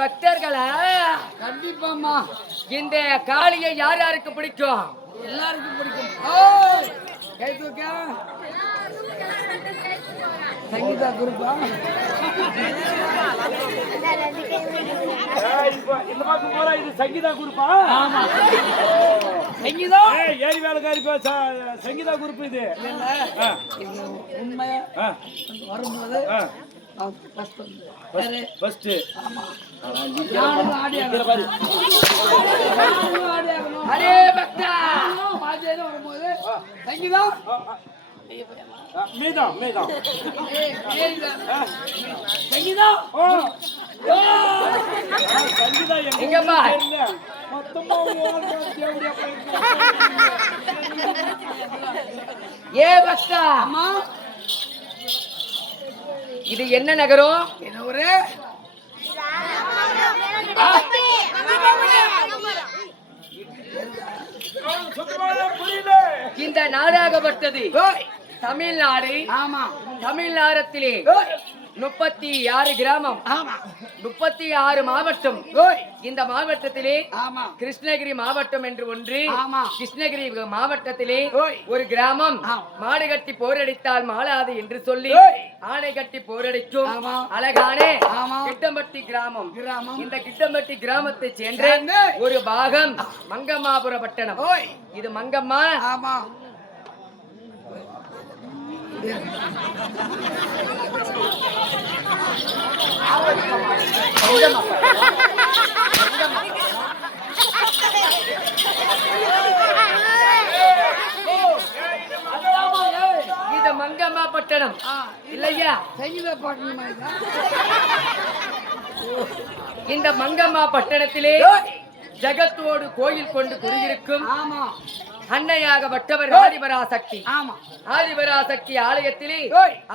பக்தர்களா? கண்டிப்பாம்மா. இந்த காளியை யார் யாருக்கு பிடிக்கும்? எல்லாருக்கும் பிடிக்கும். கை தூக்க. சங்கீதா குரூப்பா? இந்த பக்கம் போறா, இது சங்கீதா குரூப்பா? ஆமா. சங்கீதா ஏரி வேலைக்காரி சங்கீதா குரூப் இது. இது உண்மையா வரும்போது ஃபர்ஸ்ட் அரே பக்தா வரும்போது சங்கீதா மீதம் சங்கீதா சங்கீதா எங்கம்மா? மொத்தமா ஏ பக்தா, அம்மா இது என்ன நகரம்? என்ன ஒரு இந்த நாடாகப்பட்டது தமிழ்நாடு. ஆமா. தமிழ்நாட்டிலே 36 கிராமம், ஆமா. 36 மாவட்டம். இந்த மாவட்டத்திலே ஆமா. கிருஷ்ணகிரி மாவட்டம் என்று ஒன்று. ஆமா. கிருஷ்ணகிரி மாவட்டத்திலே ஒரு கிராமம் மாடு கட்டி போரடித்தால் மாளாது என்று சொல்லி ஆணை கட்டி போரடிக்கும் அழகான கிட்டம்பட்டி கிராமம். இந்த கிட்டம்பட்டி கிராமத்தை சேர்ந்த ஒரு பாகம் மங்கம்மாபுர பட்டணம். இது மங்கம்மா. ஆமா. இது மங்கம்மா பட்டணம் இல்லையா? சங்கீதா பட்டணம். இந்த மங்கம்மா பட்டணத்திலே ஜகத்தோடு கோயில் கொண்டு குடியிருக்கும் அன்னையாகப்பட்டவர் ஆதிபராசக்தி. ஆதிபராசக்தி ஆலயத்திலே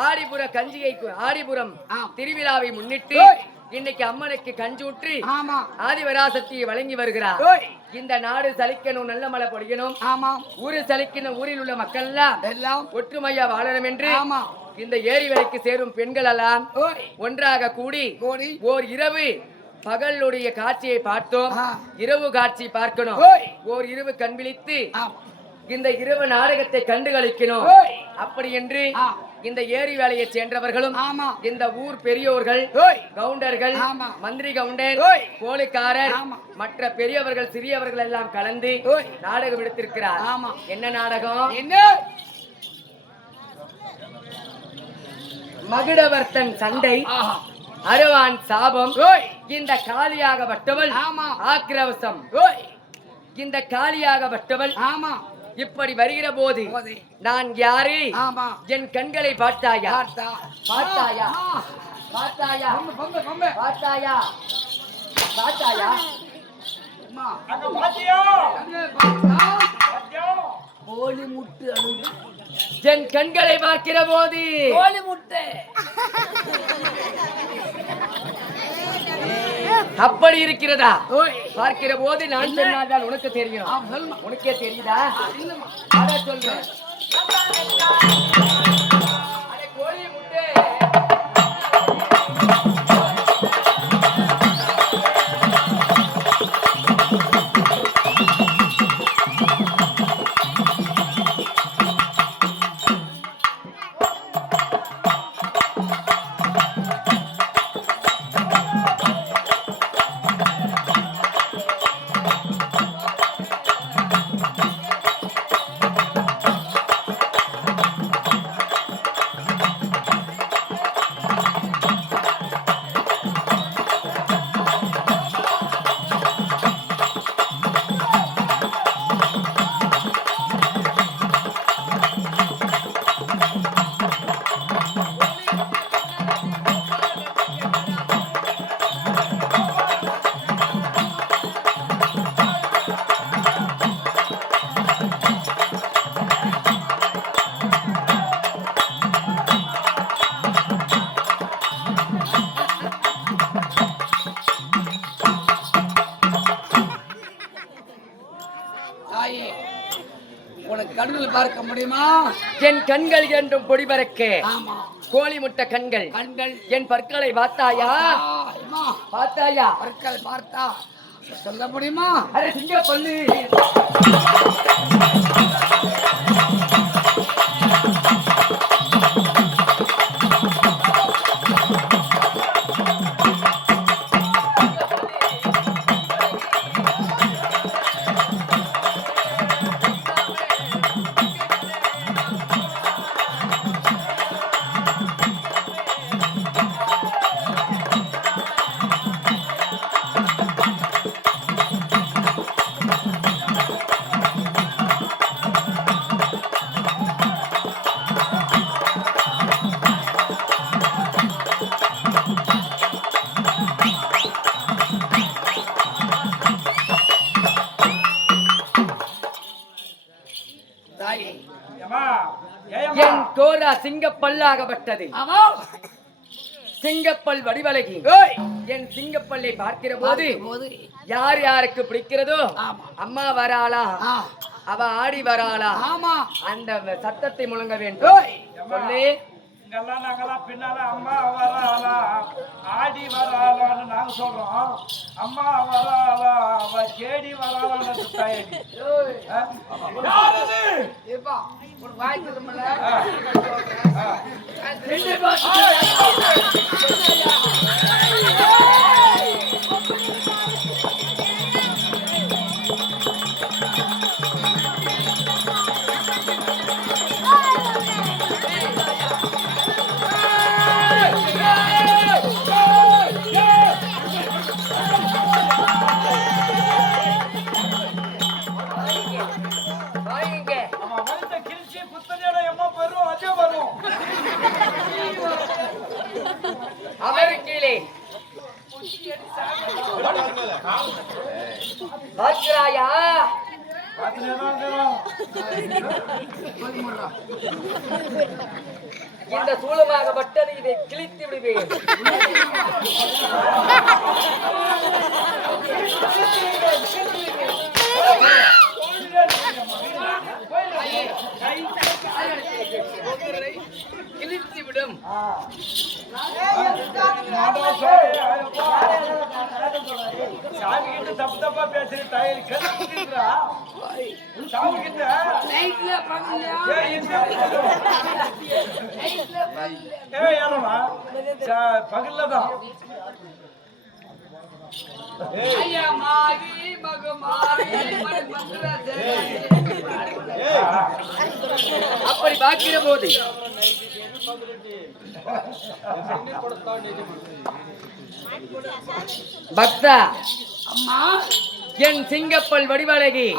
ஆடிபுர கஞ்சியை ஆடிபுரம் திருவிழாவை முன்னிட்டு இன்னைக்கு அம்மனுக்கு கஞ்சூற்றி ஆதிபராசக்தியை வழங்கி வருகிறார். இந்த நாடு சலிக்கணும், நல்ல மழை பொழியணும், ஊரு சலிக்கணும், ஊரில் உள்ள மக்கள் எல்லாம் ஒற்றுமையா வாழணும் என்று இந்த ஏரி வேலைக்கு சேரும் பெண்கள் எல்லாம் ஒன்றாக கூடி ஓர் இரவு பகலுடைய காட்சியை பார்த்தோம். இரவு காட்சி பார்க்கணும், ஓர் இரவு கண் விழித்து இந்த இரவு நாடகத்தை கண்டு களிக்கணும். அப்படி என்று இந்த ஏரி வேலையை சென்றவர்களும் இந்த ஊர் பெரியோர்கள், கவுண்டர்கள், மந்திரி கவுண்டர், போலிக்காரர், மற்ற பெரியவர்கள் சிறியவர்கள் எல்லாம் கலந்து நாடகம் எடுத்திருக்கிறார். என்ன நாடகம்? என்ன? மகுடவர்த்தன் சண்டை, அரவான் சாபம், இந்த காளியாகப்பட்டவள் ஆக்கிரவசம். இந்த காளியாகப்பட்டவள் இப்படி வருகிற போது நான் யாரு? என் கண்களை பார்த்தாயா? பார்த்தாயா? பார்த்தாயா? பார்த்தாயா? பார்த்தாயா? கோழி முட்டு அழுது என் கண்களை பார்க்கிற போது கோழி முட்டை அப்படி இருக்கிறதா? பார்க்கிற போது நான் சொன்னால் உனக்கு தெரியும். உனக்கே தெரியுதா? சொல்றேன். கண்கள் பார்க்க முடியுமா? என் கண்கள் என்றும் பொடி பறக்க கோழி முட்டை கண்கள். என் பற்களை பார்த்தாயா? முடியுமா? பார்த்தாயா? பற்கள் பார்த்தா சொல்ல முடியுமா? அரே சிங்க பல்லு தாயே ஏம்மா, ஏயம்மா? என் கோரா சிங்கப்பல்லாகப்பட்டது. ஆமா. சிங்கப்பல் வடிவழகி ஏய் என் சிங்கப்பல்லை பார்க்கிற போது போது யார் யாருக்கு பிடிக்கிறதோ ஆமா. அம்மா வராளா ஆ அவ ஆடி வராளா ஆமா. அந்த சத்தத்தை முழங்க வேண்டும். ஏய் சொல்லு. இங்கெல்லாம் நாங்கெல்லாம் பின்னால அம்மா வராளா ஆடி வராளான்னு நாங்க சொல்றோம். அம்மா வராளா அவ கேடி வராளான்னு தாயடி. யாரது? ஏப்பா ஒரு வாய் திரும்பல. ரெண்டு வாங்க. அவன் வந்த கிழிச்சி குத்தடியோட எம்மா வரும் அதே வரும். அவர் கீழே பார்க்கிறாயா? இந்த சூழலாகப்பட்டது இதை கிழித்து விடுவேன். கிழித்து விடும். சாமி கிட்ட தப்பு தப்பா பேசுற தாயரி கேட்கிறா. சாமி கிட்ட நைட்ல பகல்லையா? பகல்லதான் ஐயா மாரி மகமாரி மந்திரதே. அப்படி பார்க்கிற போது பக்தா அம்மா என் சிங்கப்பல் வடிவழகி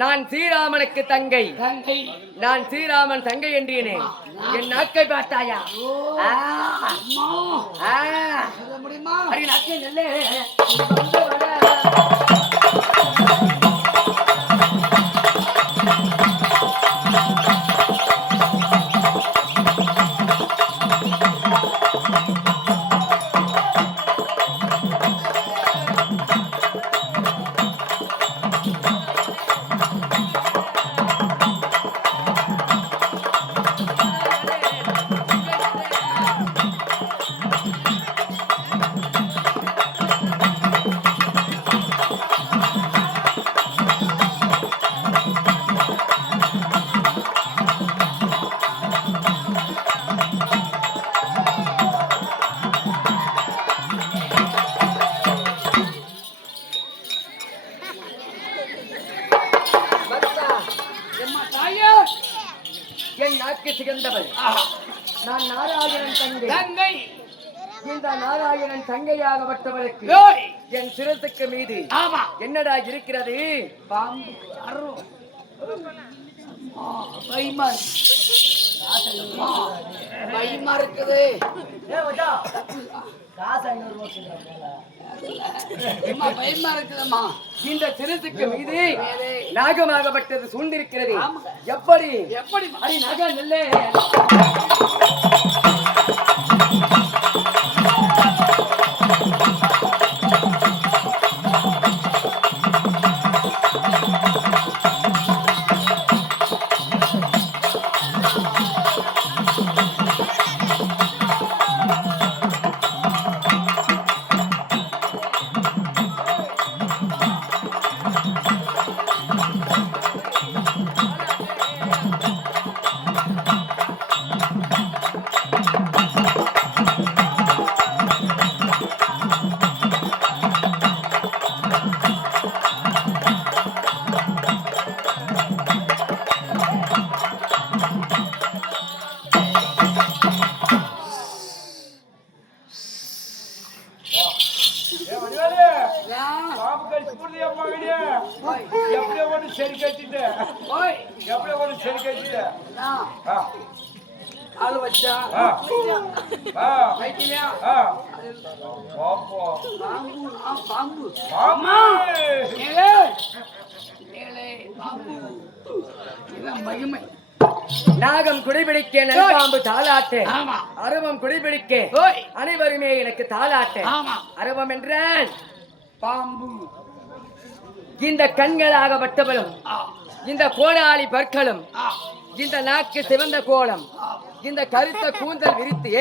நான் ஸ்ரீராமனுக்கு தங்கை. தங்கை நான் ஸ்ரீராமன் தங்கை என்றேனே. என் நாக்கை பார்த்தாயா? ஆ, அம்மா ஆ. சொல்ல முடியுமா? அடி நாக்கை நல்லே. அம்மா தாயே என் நாக்கு சிகந்தவள். நான் நாராயணன் தங்கை. தங்கை இந்த நாராயணன் தங்கையாகப்பட்டவளுக்கு ஏய் என் சிரசுக்கு மீது ஆமா என்னடா இருக்கிறது? பாம்பு அருள் பயமா பயமா இருக்குது. அம்மா பயமா இருக்குதும்மா. இந்த சிரசுக்கு மீது நாகமாகப்பட்டது சூழ்ந்திருக்கிறது. ஆமா. எப்படி எப்படி அடி நக நெல்லே. புரியுது மகனே எப்படியோ ஒன்று சரி கட்டிட்டு ஓய் எப்படியோ ஒன்று சரி கட்டிட்டு ஆ ஆளு வச்சா ஆ ஆ வைக்கலையா ஆ பாப்போ பாம்பு பாம்பு ஆமா ஏலே ஏலே பாம்பு இதான் மகிமை நாகம் குடிபிடிக்க நல்பாம்பு தாளாட்டு ஆமா அரவம் குடிபிடிக்க ஓய் அனைவருமே எனக்கு தாளாட்டு ஆமா அரவம் என்றால் பாம்பு இந்த கண்களாகப்பட்டவளும் ஆ இந்த கோடாளி பற்களும் ஆ இந்த நாக்கு சிவந்த கோலம் இந்த கருத்த கூந்தல் விரித்து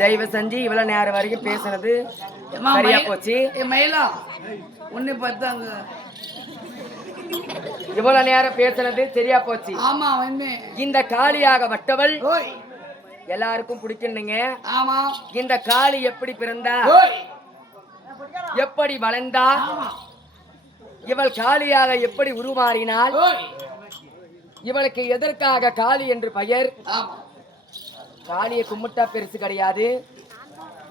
ஜெய்வ சஞ்சி இவ்வளவு நேரம் வரைக்கும் பேசுனது சரியா போச்சு. மயிலா உன்னை பார்த்தாங்க இவ்வளவு நேரம் பேசுனது சரியா போச்சு. ஆமா வந்து இந்த காளியாகப்பட்டவள் ஓய் எல்லாருக்கும் பிடிக்கணுங்க. ஆமா இந்த காளி எப்படி பிறந்தா, ஓய் எப்படி வளர்ந்தா, ஆமா இவள் காளியாக எப்படி உருமாறினாள், ஓய் இவளுக்கு எதற்காக காளி என்று பெயர். ஆமா காளியை கும்பிட்டா பெருசு கிடையாது.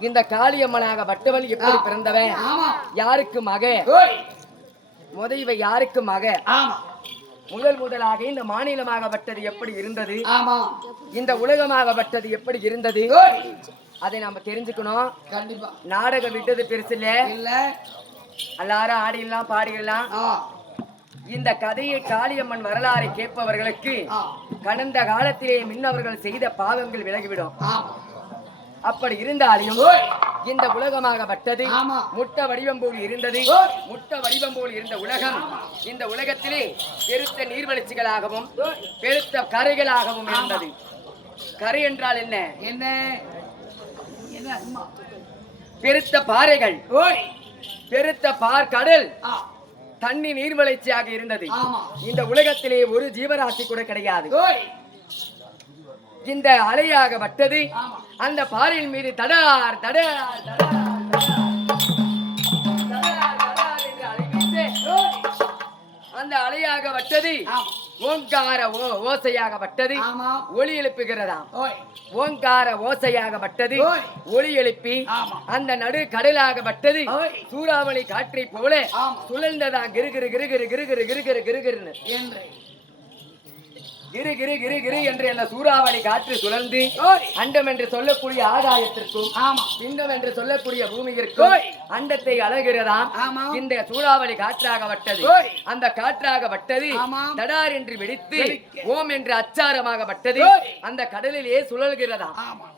இந்த காளியம்மனாக வட்டவள் எப்படி பிறந்தவன், ஆமா யாருக்கு மக, ஓய் முதல்வ யாருக்கு மக, ஆமா முதலாக இந்த மாநிலமாகப்பட்டது எப்படி இருந்தது, ஆமா இந்த உலகமாகப்பட்டது எப்படி இருந்தது, ஓய் அதை நாம தெரிஞ்சுக்கணும். கண்டிப்பா நாடகம் விட்டது பெருசு இல்ல, இல்ல எல்லாரும் ஆடிடலாம் பாடிடலாம். ஆ இந்த கதையை காளியம்மன் வரலாறை கேட்பவர்களுக்கு ஆ கடந்த காலத்திலே முன்னவர்கள் செய்த பாவங்கள் விலகிவிடும். ஆமா அப்படி இருந்தாலும் ஓய் இந்த உலகமாகப்பட்டது ஆமா முட்டை வடிவம் போல் இருந்தது. ஓய் முட்டை வடிவம் போல் இருந்த உலகம் இந்த உலகத்திலே பெருத்த நீர்வளர்ச்சிகளாகவும் பெருத்த கரைகளாகவும் இருந்தது. கரை என்றால் என்ன, என்ன என்ன அம்மா பெருத்த பாறைகள், ஓய் பெருத்த கடல், ஆ தண்ணி நீர்வளர்ச்சியாக இருந்தது. ஆமா இந்த உலகத்திலே ஒரு ஜீவராசி கூட கிடையாது. ஓய் இந்த அலையாகப்பட்டது ஆமா அந்த பாறையின் மீது தடார் தடார் தடார் தடார் தடார் என்று அலை வீச, அந்த அலையாகப்பட்டது ஆமா ஓங்கார ஓசையாகப்பட்டது ஆமா ஒளி எழுப்புகிறதாம். ஓய் ஓங்கார ஓசையாகப்பட்டது ஓய் ஒளி எழுப்பி ஆமா அந்த நடு கடலாகப்பட்டது ஓய் சூறாவளி காற்றை போல ஆமா சுழல்ந்ததான் கிருகிரு கிருகிரு கிருகிரு கிருகிரு கிருகிருன்னு என்று கிரு கிரு கிரு கிரு என்று அந்த சூறாவளி காற்று சுழந்து ஓய் அண்டம் என்று சொல்லக்கூடிய ஆகாயத்திற்கும் ஆமா பிண்டம் என்று சொல்லக்கூடிய பூமியிற்கும் ஓய் அண்டத்தை அழகிறதாம். ஆமா இந்த சூறாவளி காற்றாகப்பட்டது ஓய் அந்த காற்றாகப்பட்டது ஆமா தடார் என்று வெடித்து வெடிக்க. ஓம் என்று அச்சாரமாகப்பட்டது ஓய் அந்த கடலிலே சுழல்கிறதாம். ஆமா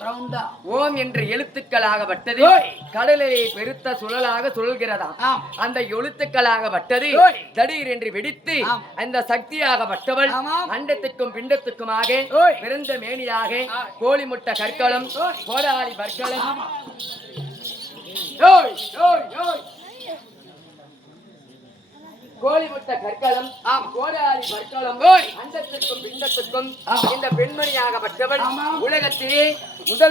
ரவுண்டா ஓம் என்ற எழுத்துக்களாகப்பட்டது ஓய் கடலிலே பெருத்த சுழலாக சுழல்கிறதாம். ஆம் அந்த எழுத்துக்களாகப்பட்டது ஓய் திடீர் என்று வெடித்து ஆம் அந்த சக்தியாகப்பட்டவள் ஆமாம் அண்டத்துக்கும் பிண்டத்துக்குமாக ஓய் பிறந்த மேனியாக ஆ. கோழி முட்டை கற்களும் ஓய் கோடாளி பற்களும் ஆமா ஓய் ஓய் ஓய் கோழி முட்டை கற்களும் ஆம் கோடாளி பற்களும் ஓய் அண்டத்துக்கும் பிண்டத்துக்கும் ஆமா. இந்த பெண்மணியாகப்பட்டவள் ஆமாம். உலகத்திலே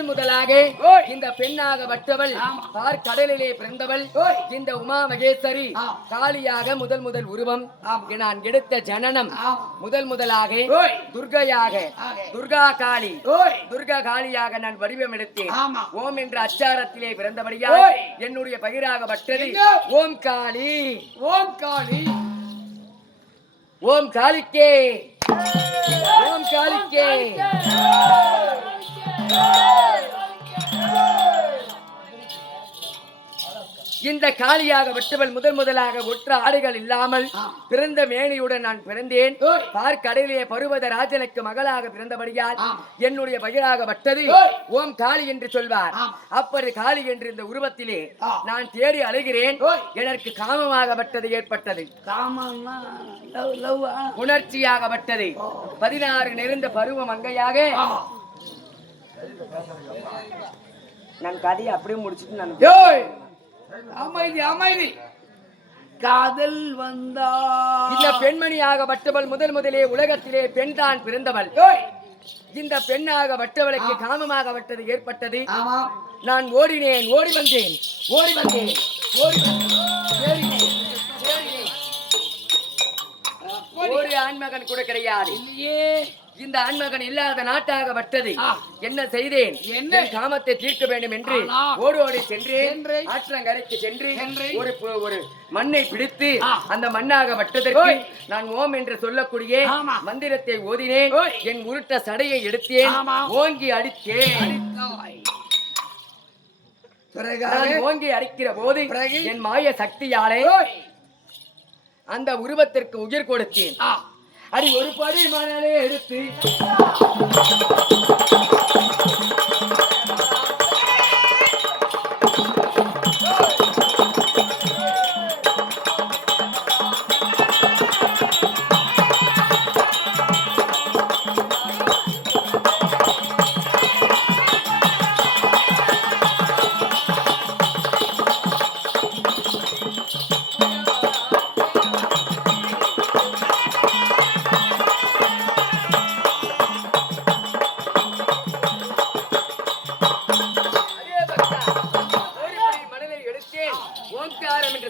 முதலாக ஓய் இந்த பெண்ணாகப்பட்டவள் ஆமா. கடலிலே பிறந்தவள் ஓய் இந்த உமா மகேஸ்வரி ஆம். காளியாக முதல் உருவம். ஆமா. நான் எடுத்த ஜனனம் ஆமா முதலாக ஓய் துர்கையாக ஆகே. துர்கா காளி ஓய் துர்கா காளியாக நான் வடிவம் எடுத்தேன். ஆமா ஓம் என்ற அச்சாரத்திலே பிறந்தபடியால் ஓய். என்னுடைய பகிராகப்பட்டது எங்க? ஓம் காளி. ஓம் காளி ஓம் காளிக்கே ஓம் காளிக்கே. இந்த காளியாக வெட்டுவல் முதலாக ஒற்ற ஆடைகள் இல்லாமல் பிறந்த மேனியுடன் நான் பிறந்தேன். பார்க்கடலிலே பருவத ராஜனுக்கு மகளாக பிறந்தபடியால் என்னுடைய பகிராக வட்டது ஓம் காளி என்று சொல்வார். அப்படி காளி என்று இந்த உருவத்திலே நான் தேடி அழைகிறேன். எனக்கு காமமாகப்பட்டது ஏற்பட்டது, உணர்ச்சியாகப்பட்டது. 16 நெருந்த பருவம் அங்கையாக நான் கதையை அப்படியே முடிச்சுட்டு நான் அமைதி அமைதி காதல் வந்தா இந்த பெண்மணியாகப்பட்டவள் முதலே உலகத்திலே பெண் தான் பிறந்தவள். இந்த பெண்ணாகப்பட்டவளுக்கு காமமாகப்பட்டது ஏற்பட்டது. நான் ஓடினேன், ஓடி வந்தேன், ஓடி வந்தேன், ஓடி வந்தேன். ஒரு ஆண்மகன் கூட கிடையாது. இல்லையே இந்த ஆண்மகன் இல்லாத நாட்டாகப்பட்டது. என்ன செய்தேன்? என்ன? என் காமத்தை தீர்க்க வேண்டும் என்று ஓடி ஓடி சென்றேன். ஆற்றங்கரைக்கு சென்று ஒரு மண்ணை பிடித்து அந்த மண்ணாகப்பட்டதற்கு நான் ஓம் என்று சொல்லக்கூடிய மந்திரத்தை ஓதினேன். என் உருட்ட சடையை எடுத்தேன், ஓங்கி அடித்தேன். நான் ஓங்கி அடிக்கிற போது என் மாய சக்தியாலே அந்த உருவத்திற்கு உயிர் கொடுத்தேன். அடி ஒரு படி மணலே எடுத்து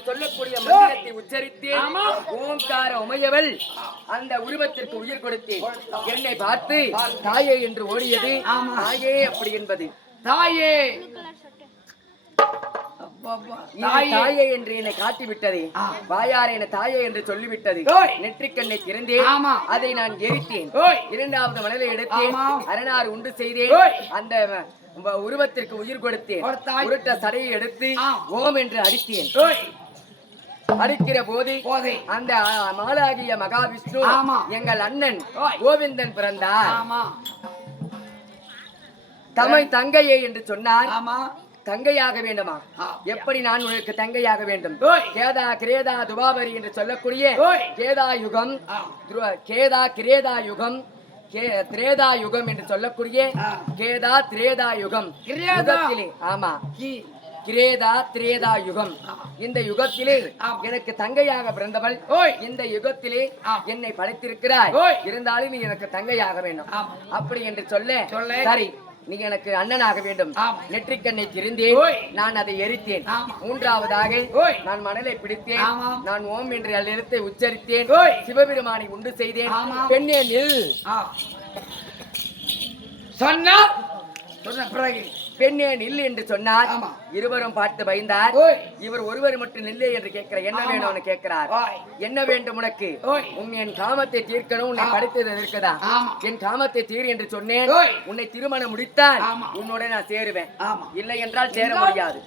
சொல்லக்கூடிய மந்திரத்தை உச்சரித்தேன். ஓம்கார உமையவள் அந்த உருவத்திற்கு உயிர் கொடுத்தேன். என்னை பார்த்து தாயே என்று ஓடியது. தாயே அப்படி என்பது தாயே தாயே என்று என்னை காட்டிவிட்டது. வாயார் என தாயே என்று சொல்லிவிட்டது. நெற்றிக்கண்ணை திறந்தேன், அதை நான் எரித்தேன். இரண்டாவது மணலை எடுத்தேன், அரணாறு உண்டு செய்தேன். அந்த உருவத்திற்கு உயிர் கொடுத்தேன். உருட்ட சடையை எடுத்து ஓம் என்று அடித்தேன். அடிக்கிற போது அந்த மாலாகிய மகாவிஷ்ணு எங்கள் அண்ணன் கோவிந்தன் பிறந்தார். தமிழ் தங்கையே என்று சொன்னார். தங்கையாக வேண்டுமா? எப்படி நான் உனக்கு தங்கையாக வேண்டும்? கேதா கிரேதா துபாபரி என்று சொல்லக்கூடிய கேதா யுகம், கேதா கிரேதா யுகம், திரேதா யுகம் என்று சொல்லக்கூடிய கேதா திரேதா யுகம். ஆமா, கிரேதா திரேதா யுகம். இந்த யுகத்திலே எனக்கு தங்கையாக பிறந்தவள். இந்த யுகத்திலே என்னை படைத்திருக்கிறாய். இருந்தாலும் நீ எனக்கு தங்கையாக வேண்டும் அப்படி என்று சொல்ல, சரி நீ எனக்கு அண்ணனாக வேண்டும். நெற்றிக்கண்ணை திறந்தேன், நான் அதை எரித்தேன். மூன்றாவதாக நான் மணலை பிடித்தேன். நான் ஓம் என்ற எழுத்தை உச்சரித்தேன். சிவபெருமானை உண்டு செய்தேன். பெண்ணே நில் சொன்ன பிறகு பெண்ணே நில் என்று சொன்னார். இருவரும் பார்த்து பயந்தார். இவர் ஒருவர் மட்டும் நில்லே என்று கேட்கிற, என்ன வேணும்னு கேட்கிறார். என்ன வேண்டும் உனக்கு? என் காமத்தை தீர்க்கணும், உன்னை படித்தது இருக்குதா? என் காமத்தை தீர் என்று சொன்னேன். உன்னை திருமணம் முடித்தால் உன்னோட நான் சேருவேன், இல்லை என்றால் சேர முடியாது.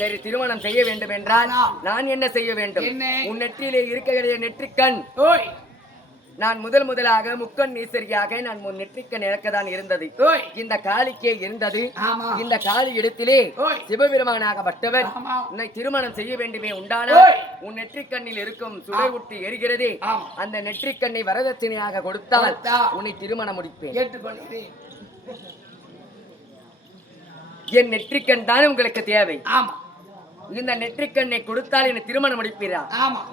சரி, திருமணம் செய்ய வேண்டும் என்றால் நான் என்ன செய்ய வேண்டும்? உன் நெற்றியிலே இருக்கிற நெற்றிக்கண் நான் முதலாக முக்கண் ஈஸ்வரியாக நான் முன் நெற்றிக்கண் இறக்கதான் இருந்தது. இந்த காலிக்கே இருந்தது. இந்த காலி இடத்திலே சிவபெருமானாகப்பட்டவர் உன்னை திருமணம் செய்ய வேண்டுமே உண்டானால் உன் நெற்றிக்கண்ணில் இருக்கும் சுடை விட்டு எரிகிறதே, அந்த நெற்றிக்கண்ணை வரதட்சணையாக கொடுத்தால் உன்னை திருமணம் முடிப்பேன். என் நெற்றிக்கண் தான் உங்களுக்கு தேவை. இந்த நெற்றிக்கண்ணை கொடுத்தால் என்ன திருமணம் முடிப்பீரா?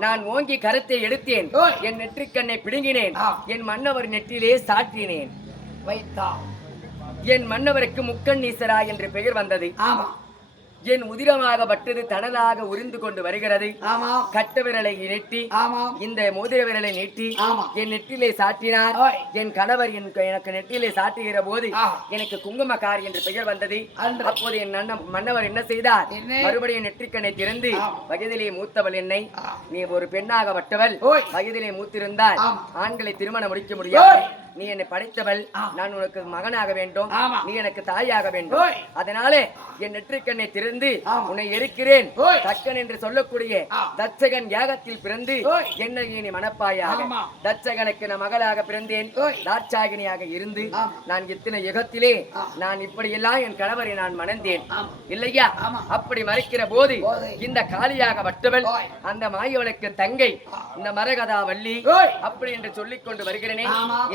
நான் ஓங்கி கரத்தை எடுத்தேன், என் நெற்றிக்கண்ணை பிடுங்கினேன், என் மன்னவர் நெற்றிலே சாற்றினேன். என் மன்னவருக்கு முக்கண்ணீசரா என்று பெயர் வந்தது. என் உதிரமாகப்பட்டது தனதாக உறிந்து கொண்டு வருகிறது. கட்ட விரலை நீட்டி, இந்த மோதிர விரலை நீட்டி என் நெற்றிலே சாட்டினார். என் கணவர் எனக்கு நெற்றிலே சாட்டுகிற போது எனக்கு குங்குமக்காரி என்று பெயர் வந்தது. அப்போது என் மன்னவர் என்ன செய்தார்? மறுபடியும் நெற்றிக்கண்ணை திறந்து, வயதிலே மூத்தவள் என்னை, நீ ஒரு பெண்ணாகப்பட்டவள், வயதிலே மூத்திருந்தால் ஆண்களை திருமணம் முடிக்க முடியாது. நீ என்னை படைத்தவள், நான் உனக்கு மகனாக வேண்டும், நீ எனக்கு தாயாக வேண்டும். அதனாலே என் நெற்றிக்கண்ணை திறந்து உன்னை எரிக்கிறேன். தக்கன் என்று சொல்லக்கூடிய தட்சகன் யாகத்தில் பிறந்து என்னை நீ மணப்பாயாக. தட்சகனுக்கு நான் மகளாக பிறந்தேன். தாட்சாகினியாக இருந்து நான் இத்தனை யுகத்திலே நான் இப்படியெல்லாம் என் கணவரை நான் மணந்தேன் இல்லையா? அப்படி மறைக்கிற போது இந்த காளியாக வட்டவள் அந்த மாயவனுக்கு தங்கை இந்த மரகதா வள்ளி அப்படி என்று சொல்லிக் கொண்டு வருகிறேனே.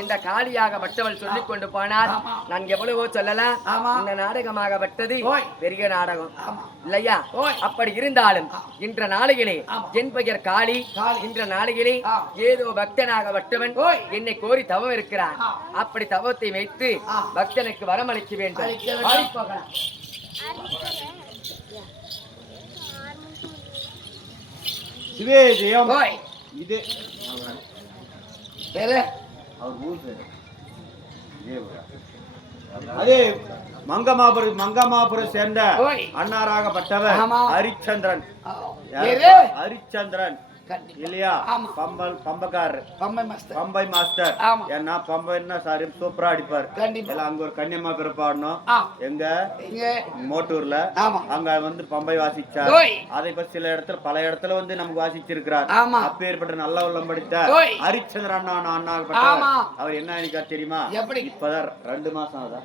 இந்த காளியாக வட்டவள் சொல்லிக் கொண்டு போனார். நான் எவ்வளவோ சொல்லலாம். இந்த நாடகமாக வட்டது பெரிய நாடகம் இல்லையா? அப்படி இருந்தாலும் இன்ற நாளையிலே என் பெயர் காளி. இன்ற நாளையிலே ஏதோ பக்தனாக வட்டவன் என்னை கோரி தவம் இருக்கிறான். அப்படி தவத்தை வைத்து பக்தனுக்கு வரமளிக்க வேண்டும். அதே மங்கமாபுரம் சேர்ந்த ஓய். அன்னாராகப்பட்டவர் ஆமா. ஹரிச்சந்திரன். ஏறு. ஹரிச்சந்திரன் கண்டிப்பா. இல்லையா? ஆமா. பம்பக்காரர், பம்பை மாஸ்டர். பம்பை மாஸ்டர். ஆமா. ஏன்னா பம்பைன்னா சாரி சூப்பரா அடிப்பார். கண்டிப்பா. எல்லாம் அங்க ஒரு கன்னியம்மா பிறப்பாடணும். ஆ. எங்க இங்க. மோட்டூர்ல. ஆமா. அங்க வந்து பம்பை வாசிச்சார். ஓய். அதை இப்ப சில இடத்துல பல இடத்துல வந்து நமக்கு வாசிச்சிருக்கிறார். ஆமா. அப்பேற்பட்ட நல்ல உள்ளம் படித்த ஓய். ஹரிச்சந்திரன் அண்ணா ஆமா. அவர் என்ன நினைக்கா தெரியுமா? எப்படி? இப்பதான் 2 மாசம் ஆகுதா?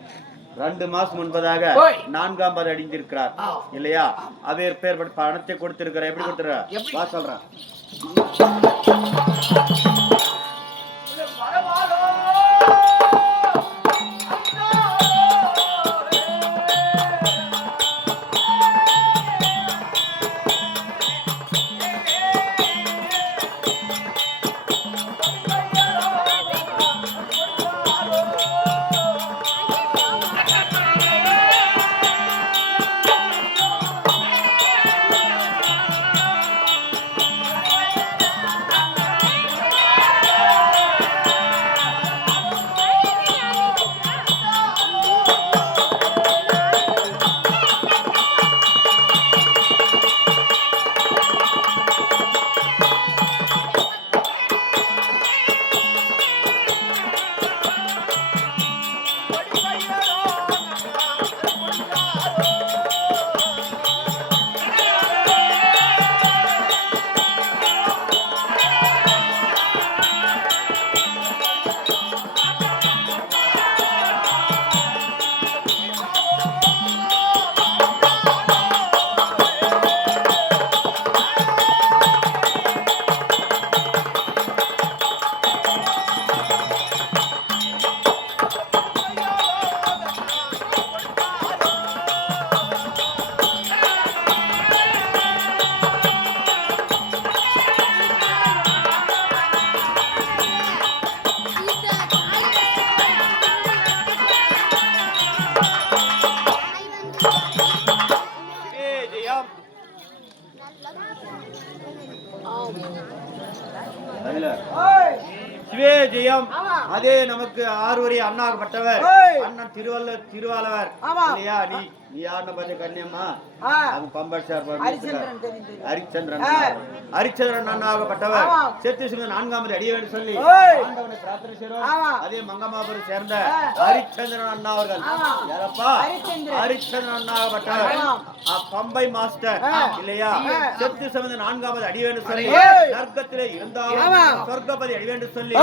2 மாசம் முன்பதாக ஓய். 4ஆம் பதி அடிந்திருக்கிறார் ஆ. இல்லையா? அவர் பேர்பட்ட பணத்தை கொடுத்திருக்கிறார். எப்படி கொடுத்துறார்? எப்படி? வா சொல்றேன். சிவே ஜெயம். அதே நமக்கு ஆறுவரி அண்ணாகப்பட்டவர் அண்ணன் திருவாளவர் இல்லையா? நீ யாருன்னு பார்த்து கண்ணியம்மா அவங்க பம்பர் சார் ஹரிச்சந்திரன் அண்ணாகப்பட்டவர் செத்து சிவன் 4ஆம் பதி அடிய வேண்டும் சொல்லி ஆண்டவனை பிரார்த்தனை செய்றோம். அதே மங்கமாபுரம் சேர்ந்த ஹரிச்சந்திரன் அண்ணா அவர்கள் யாரப்பா? ஹரிச்சந்திரன் அண்ணாகப்பட்டவர் பம்பை மாஸ்டர் இல்லையா? செத்து சிவன் 4ஆம் பதி அடிய வேண்டும் சொல்லி நரகத்திலே இருந்தாலும் சொர்க்கப்பதி அடி வேண்டும் சொல்லி